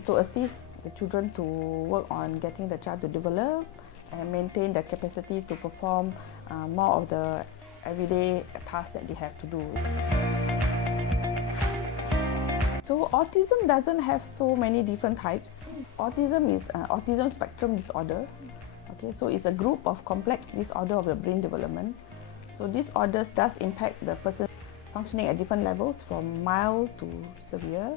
is to assist the children to work on getting the child to develop and maintain the capacity to perform more of the everyday tasks that they have to do. So autism doesn't have so many different types. Autism is autism spectrum disorder. Okay, so it's a group of complex disorder of the brain development. So disorders does impact the person functioning at different levels from mild to severe.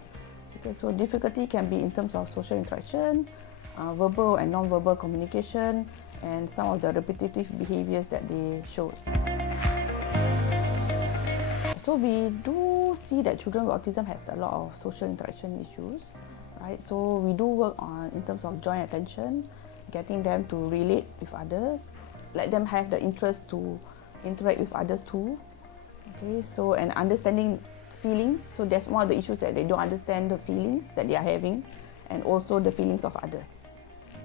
Okay, so difficulty can be in terms of social interaction, verbal and non-verbal communication, and some of the repetitive behaviours that they show. So we do see that children with autism has a lot of social interaction issues, right? So we do work on in terms of joint attention, getting them to relate with others, let them have the interest to interact with others too. Okay, so and understanding feelings. So that's one of the issues, that they don't understand the feelings that they are having, and also the feelings of others.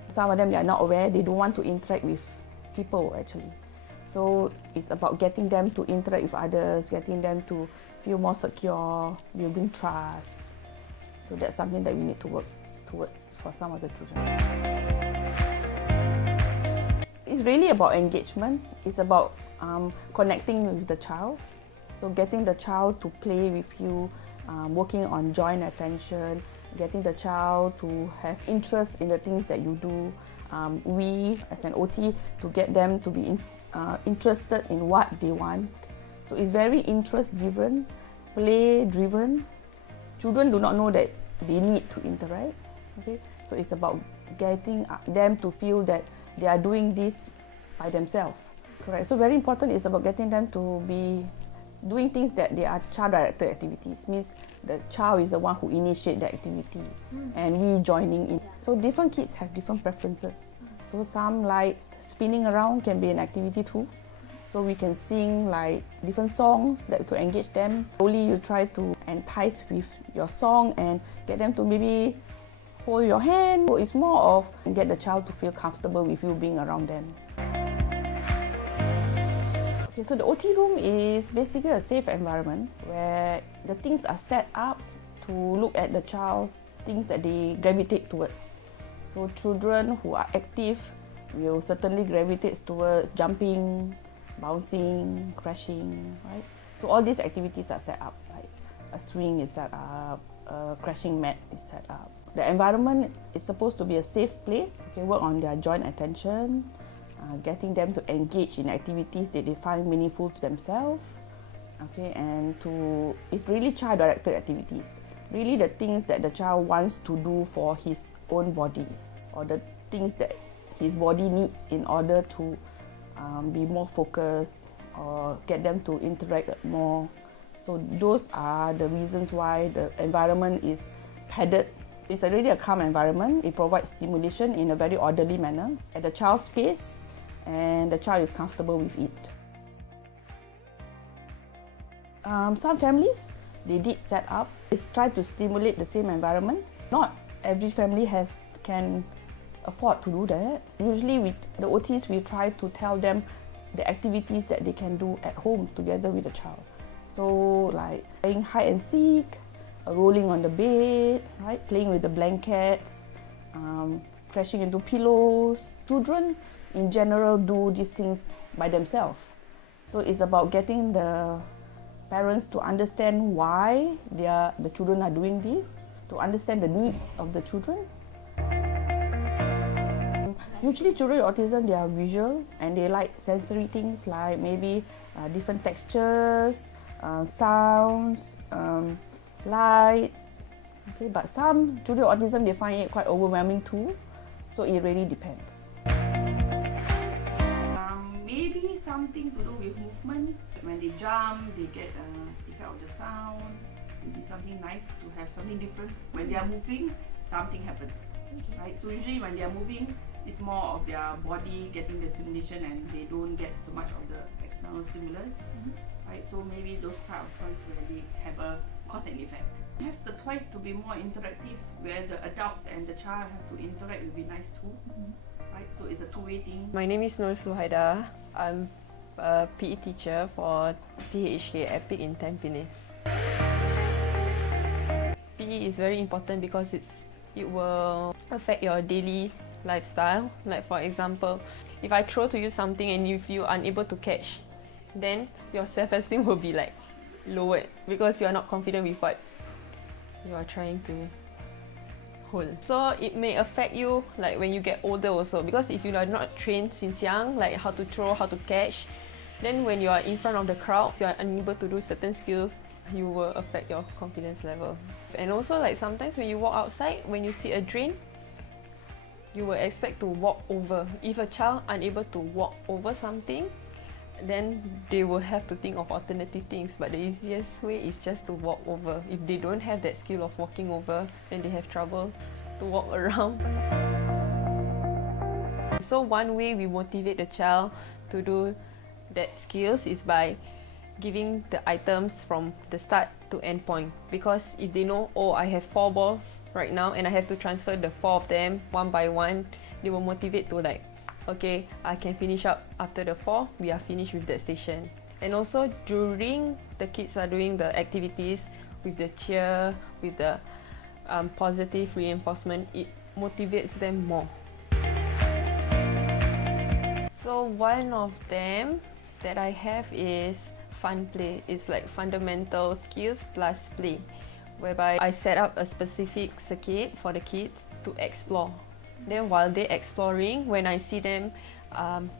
Some of them, they are not aware, they don't want to interact with people actually. So it's about getting them to interact with others, getting them to feel more secure, building trust. So that's something that we need to work towards for some of the children. It's really about engagement. It's about connecting with the child. So getting the child to play with you, working on joint attention, getting the child to have interest in the things that you do. We, as an OT, to get them to be interested in what they want. So it's very interest-driven, play-driven. Children do not know that they need to interact. Okay? So it's about getting them to feel that they are doing this by themselves. Correct. So very important is about getting them to be doing things that they are child-directed activities. Means the child is the one who initiates the activity, and we joining in. So different kids have different preferences. So some like spinning around can be an activity too. So we can sing like different songs that to engage them. Slowly you try to entice with your song and get them to maybe hold your hand. So it's more of get the child to feel comfortable with you being around them. Okay, so the OT room is basically a safe environment where the things are set up to look at the child's things that they gravitate towards. So children who are active will certainly gravitate towards jumping, bouncing, crashing, right? So all these activities are set up, like a swing is set up, a crashing mat is set up. The environment is supposed to be a safe place. Okay, work on their joint attention, getting them to engage in activities that they find meaningful to themselves. Okay, and it's really child-directed activities. Really the things that the child wants to do for his own body, or the things that his body needs in order to be more focused or get them to interact more. So those are the reasons why the environment is padded. It's already a calm environment. It provides stimulation in a very orderly manner at the child's pace, and the child is comfortable with it. Some families, they did set up, is try to stimulate the same environment. Not every family can afford to do that. Usually the OTs, we try to tell them the activities that they can do at home together with the child. So like playing hide and seek, rolling on the bed, right? Playing with the blankets, crashing into pillows. Children in general do these things by themselves. So it's about getting the parents to understand why the children are doing this, to understand the needs of the children. Usually children with autism, they are visual and they like sensory things like maybe different textures, sounds, lights. Okay, but some children with autism, they find it quite overwhelming too. So it really depends. Maybe something to do with movement. When they jump, they get effect of the sound. Maybe something nice to have something different. When they are moving, something happens. Okay. Right? So usually when they are moving, it's more of their body getting the stimulation, and they don't get so much of the external stimulus. Right? So maybe those type of toys where they have a cause and effect. Have the toys to be more interactive, where the adults and the child have to interact, will be nice too. Right? So it's a two-way thing. My name is Nur Suhaida. I'm a PE teacher for THK EIPIC in Tampines. PE is very important because it will affect your daily lifestyle. Like for example, if I throw to you something and if you are unable to catch, then your self-esteem will be like lowered because you are not confident with what you are trying to hold. So it may affect you like when you get older also, because if you are not trained since young, like how to throw, how to catch, then when you are in front of the crowd, you are unable to do certain skills, you will affect your confidence level. And also like sometimes when you walk outside, when you see a drain, you will expect to walk over. If a child unable to walk over something, then they will have to think of alternative things, but the easiest way is just to walk over. If they don't have that skill of walking over, then they have trouble to walk around. So one way we motivate the child to do that skills is by giving the items from the start to end point. Because if they know, oh, I have 4 balls right now and I have to transfer the 4 of them one by one, they will motivate to like, okay, I can finish up after the 4, we are finished with that station. And also during the kids are doing the activities with the cheer, with the positive reinforcement, it motivates them more. So one of them that I have is fun play. It's like fundamental skills plus play, whereby I set up a specific circuit for the kids to explore. Then while they're exploring, when I see them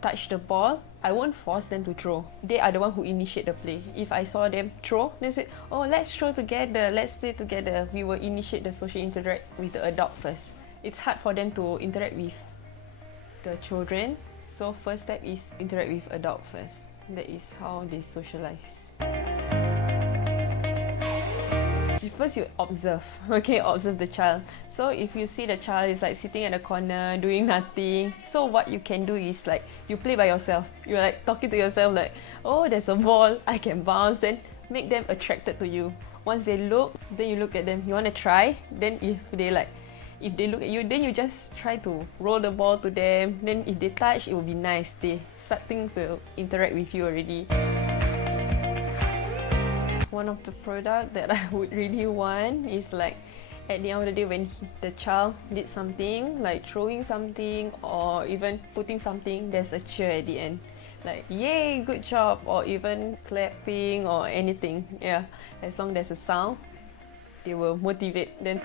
touch the ball, I won't force them to throw. They are the one who initiate the play. If I saw them throw, they say, oh, let's throw together, let's play together. We will initiate the social interact with the adult first. It's hard for them to interact with the children. So first step is interact with adult first. That is how they socialize. First you observe, okay, observe the child. So if you see the child is like sitting at a corner doing nothing, so what you can do is like you play by yourself. You're like talking to yourself like, oh, there's a ball, I can bounce. Then make them attracted to you. Once they look, then you look at them. You want to try? Then if they look at you, then you just try to roll the ball to them. Then if they touch, it will be nice. They starting to interact with you already. One of the products that I would really want is like at the end of the day when the child did something, like throwing something or even putting something, there's a cheer at the end. Like, yay, good job, or even clapping or anything. Yeah, as long as there's a sound, they will motivate them.